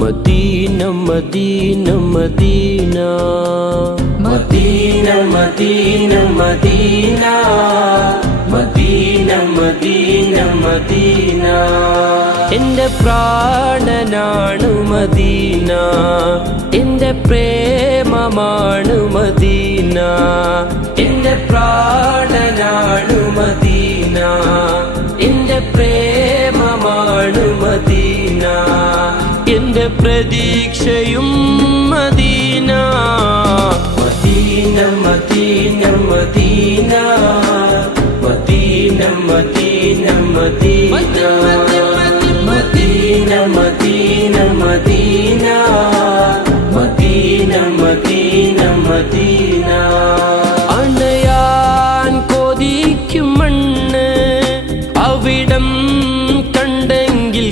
Medina Medina Medina Medina Medina Medina Medina Medina Medina എൻ്റെ പ്രാണനാണു Medina, എൻ്റെ പ്രേമമാണു Medina, എൻ്റെ പ്രാണനാണു മദീന, എൻ്റെ പ്രേമമാണു മദീന, എൻ്റെ പ്രതീക്ഷയും Medina. Medina Medina Medina Medina Medina Medina Medina Medina Medina Medina Medina Medina. അണയാൻ കൊതിക്കും മണ്ണ് അവിടം കണ്ടെങ്കിൽ